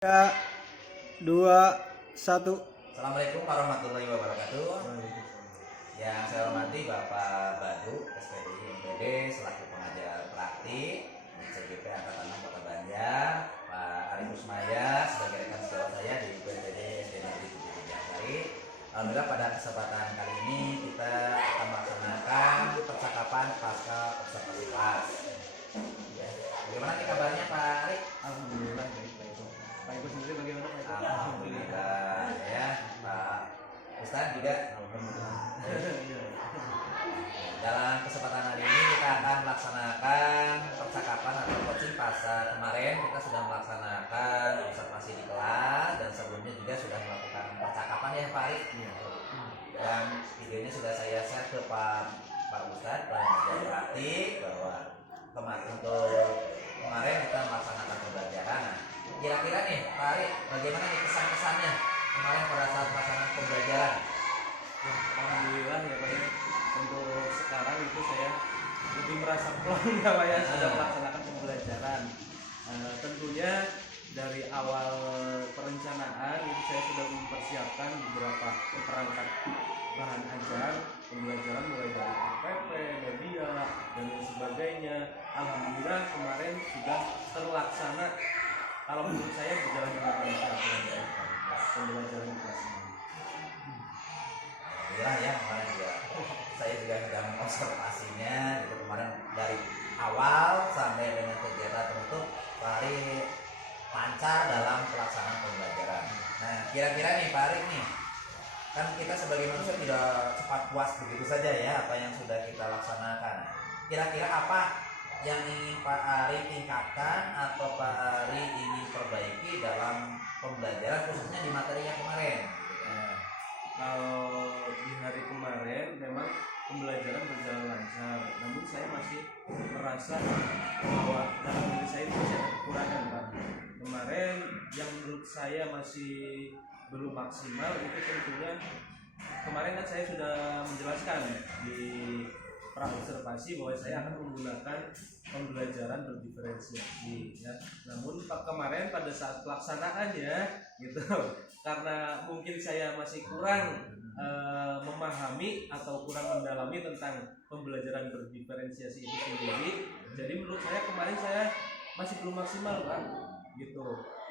3, 2, 1. Assalamualaikum warahmatullahi wabarakatuh. Yang saya hormati Bapak Badu, SPDI MPD selaku pengajar praktik CGP Angkatan 6 Kota Banjar, Pak Arif Usmaya sebagai rekan sejawat saya di PPD SD Negeri 7 Jakarta. Alhamdulillah pada kesempatan kali ini kita akan melaksanakan percakapan pasca observasi kelas. Ya. Bagaimana nih kabarnya Pak Arif? Alhamdulillah baik. Pak Ibu sendiri bagaimana Pak Ibu? Alhamdulillah ya. Pak Ustadz juga. Alhamdulillah. Dalam kesempatan hari ini kita akan melaksanakan percakapan atau coaching pasca kemarin kita sudah melaksanakan observasi di kelas dan sebelumnya juga sudah melakukan percakapan ya Pak Arif. Dan videonya sudah saya share ke Pak Ustadz pelajar praktik bahwa untuk kemarin kita melaksanakan pembelajaran. Nah, kira-kira nih Pak Arif, bagaimana nih kesan-kesannya kemarin pada saat pelaksanaan pembelajaran? Alhamdulillah ya Pak ya. Untuk sekarang itu saya lebih merasa plong ya Pak ya sudah melaksanakan pembelajaran. Tentunya dari awal perencanaan itu saya sudah mempersiapkan beberapa perangkat bahan ajar pembelajaran mulai dari RPP, media dan lain sebagainya. Alhamdulillah kemarin sudah terlaksana. Kalau menurut saya berjalan dengan lancar pembelajaran di kelas ini. Alhamdulillah ya kemarin juga saya juga sudah mengobservasinya gitu kemarin dari awal sampai dengan kegiatan penutup Pak Arif lancar dalam pelaksanaan pembelajaran. Nah kira-kira nih Pak Arif nih, kan kita sebagai manusia tidak cepat puas begitu saja ya apa yang sudah kita laksanakan. Kira-kira apa yang ingin Pak Arif tingkatkan atau Pak Arif ingin perbaiki dalam pembelajaran khususnya di materi yang kemarin? Kalau di hari kemarin memang pembelajaran berjalan lancar, namun saya masih merasa bahwa dalam diri saya itu masih ada kekurangan Pak. Kemarin yang menurut saya masih belum maksimal itu tentunya kemarin kan saya sudah menjelaskan di praobservasi bahwa saya akan menggunakan pembelajaran berdiferensiasi ya. Namun kemarin pada saat pelaksanaannya gitu karena mungkin saya masih kurang memahami atau kurang mendalami tentang pembelajaran berdiferensiasi itu sendiri. Jadi menurut saya kemarin saya masih belum maksimal Pak gitu.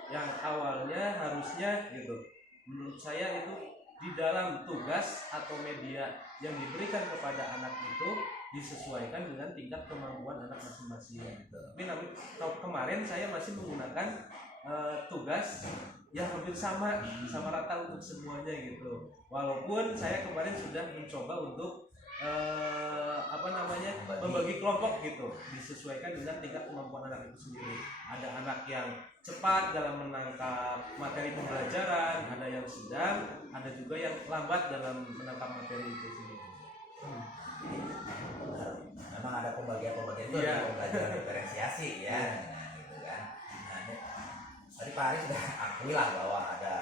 Yang awalnya harusnya gitu. Menurut saya itu di dalam tugas atau media yang diberikan kepada anak itu disesuaikan dengan tingkat kemampuan anak masing-masing. Tapi kemarin saya masih menggunakan tugas yang hampir sama rata untuk semuanya gitu. Walaupun saya kemarin sudah mencoba untuk membagi kelompok gitu, disesuaikan dengan tingkat kemampuan anak itu sendiri. Ada anak yang cepat dalam menangkap materi pembelajaran, ada yang sedang, ada juga yang lambat dalam menangkap materi itu sendiri. Memang ada pembagian-pembagian itu Iya. pembelajaran diferensiasi ya. Nah, gitu kan. Nah, tadi Pak Arif sudah akui lah bahwa ada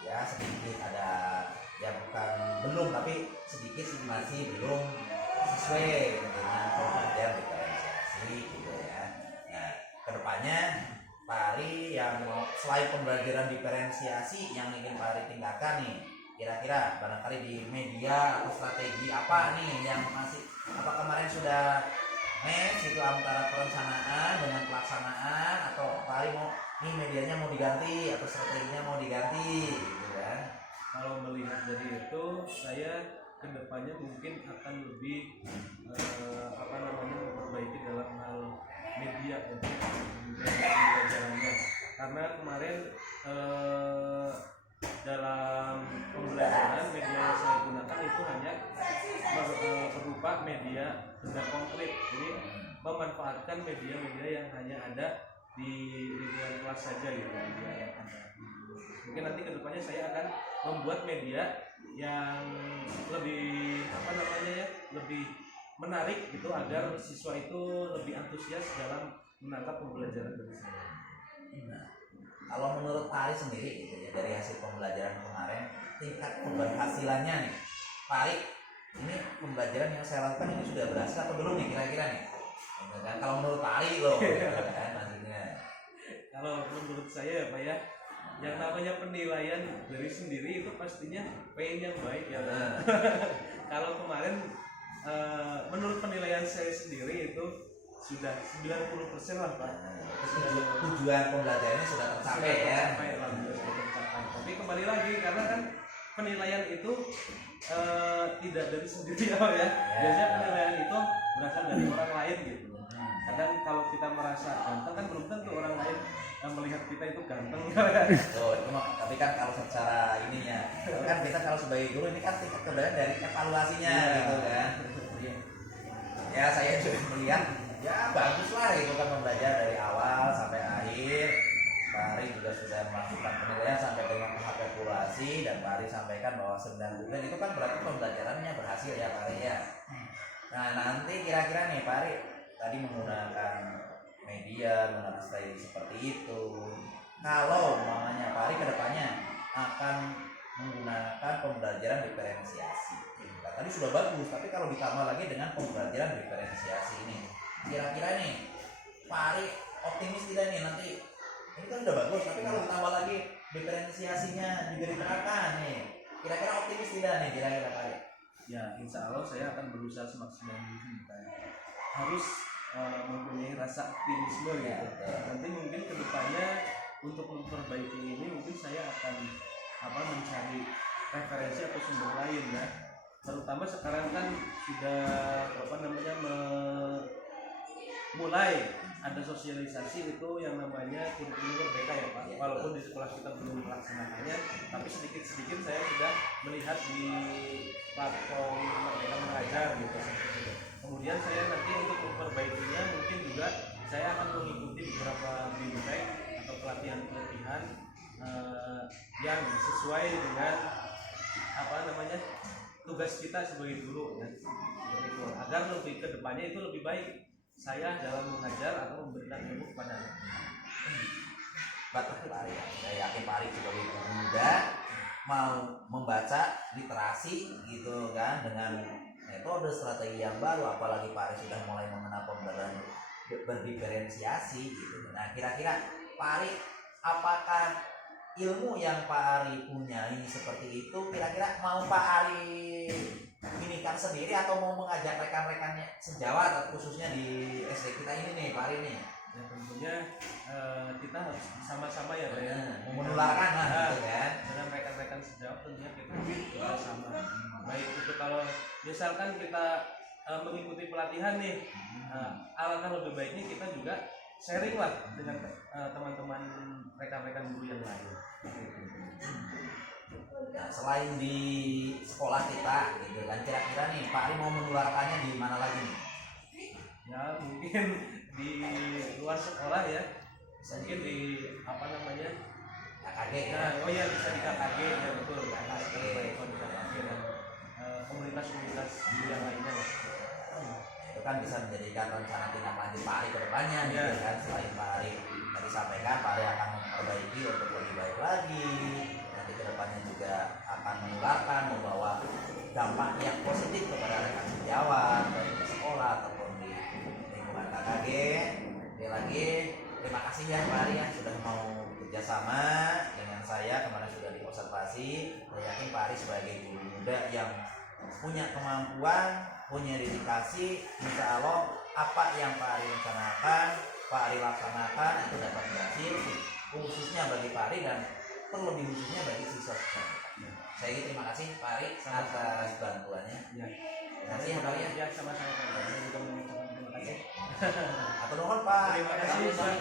ya sedikit ada ya bukan belum tapi sedikit sih masih belum sesuai dengan pembelajaran diferensiasi gitu ya. Nah, kedepannya Pak Arif yang mau selain pembelajaran diferensiasi yang ingin Pak Arif tingkatkan nih, kira-kira barangkali di media atau strategi apa nih yang masih apa kemarin sudah match itu antara perencanaan dengan pelaksanaan atau Pak Arif mau nih medianya mau diganti atau strateginya mau diganti gitu kan. Kalau melihat dari itu saya kedepannya mungkin akan lebih memperbaiki dalam hal media ya, pembelajarannya karena kemarin dalam pembelajaran media yang saya gunakan itu hanya berupa media benda konkret, jadi memanfaatkan media-media yang hanya ada di lingkungan kelas saja gitu media yang ada. Mungkin nanti kedepannya saya akan membuat media yang lebih lebih menarik gitu agar siswa itu lebih antusias dalam menangkap pembelajaran dari saya. Nah, kalau menurut Pak Arif sendiri gitu ya dari hasil pembelajaran kemarin tingkat keberhasilannya nih Pak Arif, ini pembelajaran yang saya lakukan ini sudah berhasil atau belum nih kira-kira nih? Kan kalau menurut Pak Arif loh gitu kan nantinya. Kalau menurut saya ya Pak ya, yang namanya penilaian dari sendiri itu pastinya pengen yang baik ya. Kalau kemarin menurut penilaian saya sendiri itu sudah 90% lah Pak. Tujuan pembelajarannya sudah tercapai ya. Sudah tercapai. Tapi kembali lagi karena kan penilaian itu tidak dari sendiri ya. Biasanya penilaian itu berasal dari orang lain gitu. Kadang kalau kita merasa ganteng kan belum tentu orang lain melihat kita itu ganteng. Tapi kan kalau secara ininya, kan kita kalau sebagai guru ini kan tingkat keberhasilan dari evaluasinya gitu kan. Ya saya juga melihat ya bagus lah gitu kan belajar dari awal sampai akhir. Pak Ari juga sudah melakukan penilaian sampai dengan tahap evaluasi dan Pak Ari sampaikan bahwa 90% itu kan berarti pembelajarannya berhasil ya Pak Ari ya. Nah nanti kira-kira nih Pak Ari tadi menggunakan media, menggunakan strategi seperti itu. Kalau mamanya Pak Ari kedepannya akan menggunakan pembelajaran diferensiasi. Nah, tadi sudah bagus, tapi kalau ditambah lagi dengan pembelajaran diferensiasi ini, kira-kira nih Pak Ari optimis tidak nih nanti? Ini kan udah bagus, tapi kalau ditambah lagi diferensiasinya juga diterapkan nih, kira-kira optimis tidak nih kira-kira Pak Ari? Ya, insya Allah saya akan berusaha semaksimal mungkin. Harus mempunyai rasa optimisme gitu. Nanti mungkin kedepannya untuk memperbaiki ini mungkin saya akan mencari referensi atau sumber lain ya. Terutama sekarang kan sudah mulai ada sosialisasi itu yang namanya kurikulum merdeka ya Pak. Walaupun di sekolah kita belum melaksanakannya, tapi sedikit-sedikit saya sudah melihat di platform Merdeka Mengajar gitu. Kemudian saya nanti untuk memperbaikinya mungkin juga saya akan mengikuti beberapa bimbel atau pelatihan-pelatihan yang sesuai dengan tugas kita sebagai guru ya. Itu agar lebih kedepannya itu lebih baik saya dalam mengajar atau memberikan ilmu kepada anak. Betul Pak Ari. Saya yakin Pak Ari sebagai guru muda mau membaca literasi gitu kan dengan metode strategi yang baru, apalagi Pak Ari sudah mulai mengenal pembelajaran berdiferensiasi gitu. Nah kira-kira Pak Ari apakah ilmu yang Pak Ari punya ini seperti itu kira-kira mau Pak Ari inikan sendiri atau mau mengajak rekan-rekannya sejawat atau khususnya di SD kita ini nih Pak Ari nih? Ya tentunya kita harus sama-sama ya Pak ya. Menularkan lah gitu kan. Dengan rekan-rekan sejawat tentunya kita bersama. Baik itu kalau misalkan kita mengikuti pelatihan nih, alangkah lebih baiknya kita juga sharing lah dengan teman-teman rekan-rekan guru yang lain. Nah, selain di sekolah kita gitu kan, kira-kira nih Pak Ari mau menularkannya di mana lagi nih? Ya mungkin di luar sekolah ya, mungkin di KKG ya. Nah, oh iya bisa di KKG ya betul. KKG dan komunitas-komunitas yang lainnya. Itu kan bisa menjadikan rencana tindak lanjut Pak Ari ke depannya gitu kan. Selain Pak Ari tadi sampaikan, Pak Ari akan memperbaiki untuk lebih baik lagi. Nanti ke depannya juga akan menularkan, membawa dampak yang positif kepada rekan sejawat baik di sekolah ataupun di lingkungan KKG. Sekali lagi terima kasih ya Pak Ari ya sudah mau bekerjasama dengan saya, kemarin sudah diobservasi. Saya yakin Pak Ari sebagai guru muda yang punya kemampuan, punya dedikasi, insya Allah apa yang Pak Ari rencanakan, Pak Ari laksanakan itu dapat berhasil, khususnya bagi Pak Ari dan terlebih khususnya bagi siswa-siswa. Saya ingin terima kasih Pak Ari atas bantuannya. Ya. Terima kasih Pak Ari. Ya sama-sama Pak. Saya juga mengucapkan terima kasih. Atau nuhun Pak. Terima kasih Pak.